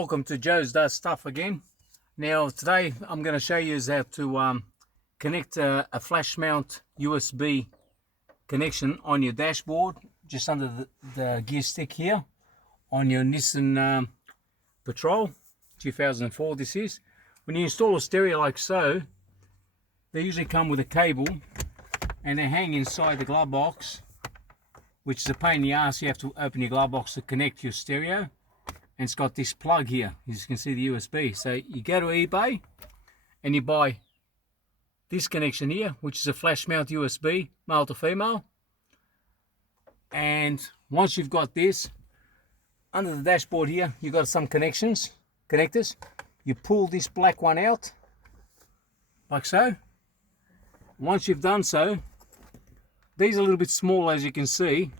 Welcome to Joe's Does Stuff again. Now today I'm going to show you how to connect a flash mount USB connection on your dashboard, just under the gear stick here on your Nissan Patrol 2004 this is. When you install a stereo like so, they usually come with a cable and they hang inside the glove box, which is a pain in the ass. You have to open your glove box to connect your stereo. And it's got this plug here, as you can see, the USB. So you go to eBay and you buy this connection here, which is a flash mount USB, male to female. And once you've got this, under the dashboard here, you've got some connectors. You pull this black one out, like so. Once you've done so, these are a little bit small, as you can see.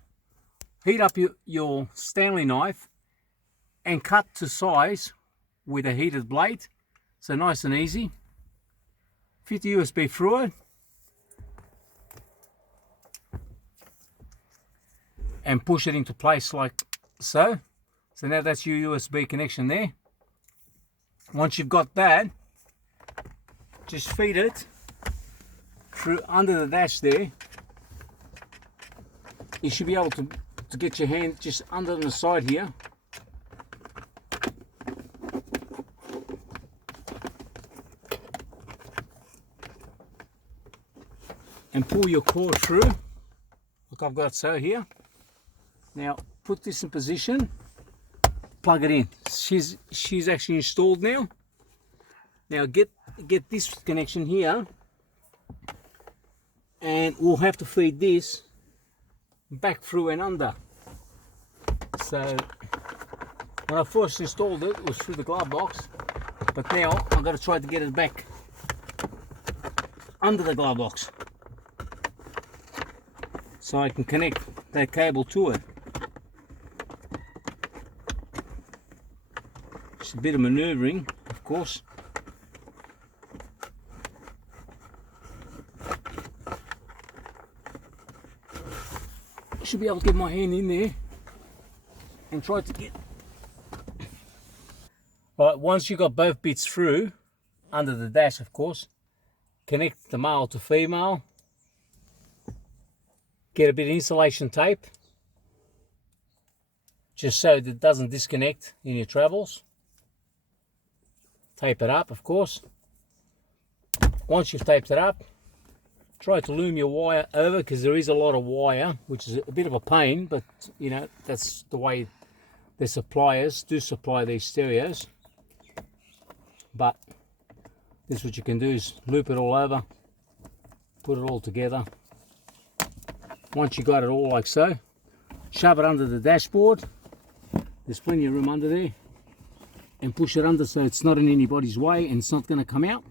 Heat up your Stanley knife and cut to size with a heated blade, so nice and easy. Fit the USB through it and push it into place like so. So now that's your USB connection there. Once you've got that, just feed it through under the dash there. You should be able to get your hand just under the side here. And pull your cord through, like I've got so here. Now put this in position, plug it in. She's actually installed now. Now get this connection here, and we'll have to feed this back through and under. So when I first installed it, it was through the glove box, but now I'm going to try to get it back under the glove box, so I can connect that cable to it. Just a bit of maneuvering, of course. I should be able to get my hand in there and try to get... Right, once you've got both bits through, under the dash of course, connect the male to female. Get a bit of insulation tape, just so that it doesn't disconnect in your travels. Tape it up, of course. Once you've taped it up, try to loom your wire over, because there is a lot of wire, which is a bit of a pain, but you know, that's the way the suppliers do supply these stereos. But this, what you can do is loop it all over, put it all together. Once you got it all like so, shove it under the dashboard. There's plenty of room under there, and push it under so it's not in anybody's way and it's not going to come out.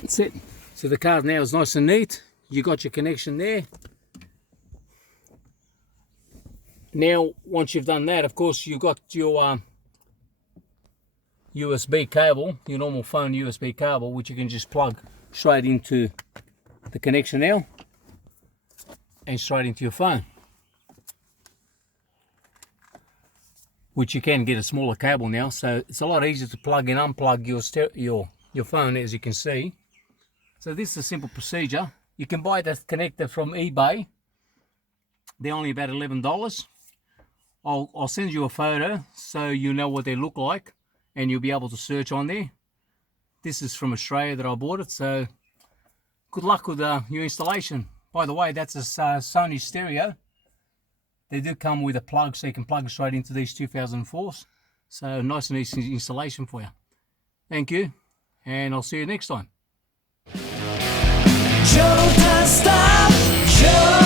That's it. So the car now is nice and neat. You got your connection there. Now once you've done that, of course, you've got your USB cable, your normal phone USB cable, which you can just plug straight into the connection now and straight into your phone, which you can get a smaller cable now, so it's a lot easier to plug and unplug your phone, as you can see. So this is a simple procedure. You can buy that connector from eBay. They're only about $11. I'll send you a photo so you know what they look like, and you'll be able to search on there. This is from Australia that I bought it, so good luck with your installation. By the way, that's a Sony stereo. They do come with a plug, so you can plug straight into these 2004s. So nice and easy installation for you. Thank you, and I'll see you next time. Joe does stuff. Joe